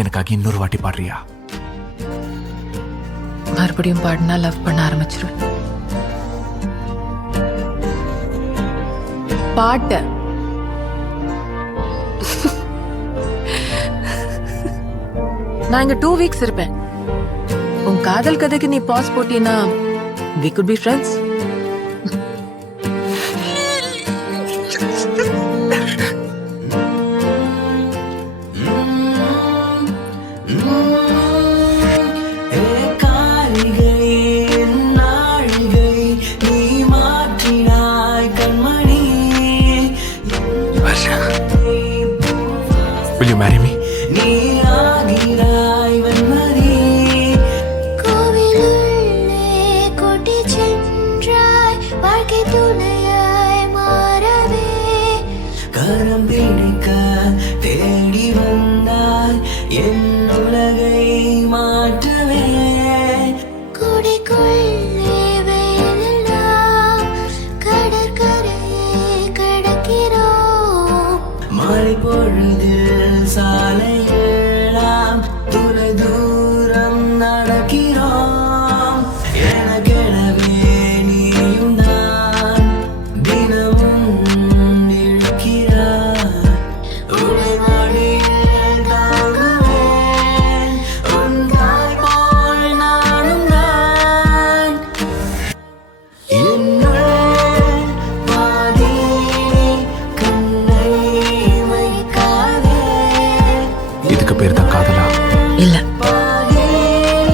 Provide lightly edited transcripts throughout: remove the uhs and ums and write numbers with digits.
எனக்காக இன்னொரு வாட்டி பாடுறியா? மறுபடியும் பாடினா லவ் பண்ண ஆரம்பிச்சிருவேன். பாட்ட நான் இங்க 2 வீக்ஸ் இருப்பேன். உன் காதல் கதைக்கு நீ பாஸ் போட்டீன்னா we could be friends. Will you marry me? கரம் பிடிக்க தேடி வந்தாய் என் உலகை மாற்றவே. குடிக்குள்ளே வேலெல்லாம் கடற்கரையை கடக்கிறோம். மழை பொழுதில் சாலையெல்லாம் தொலை தூரம் நடக்கிறோம். எனக்கெனவே நீயும் தான் தினமும் இதுக்கு பேர் தான் காதலா? இல்ல,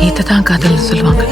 இதுதான் காதல்னு சொல்லுவாங்க.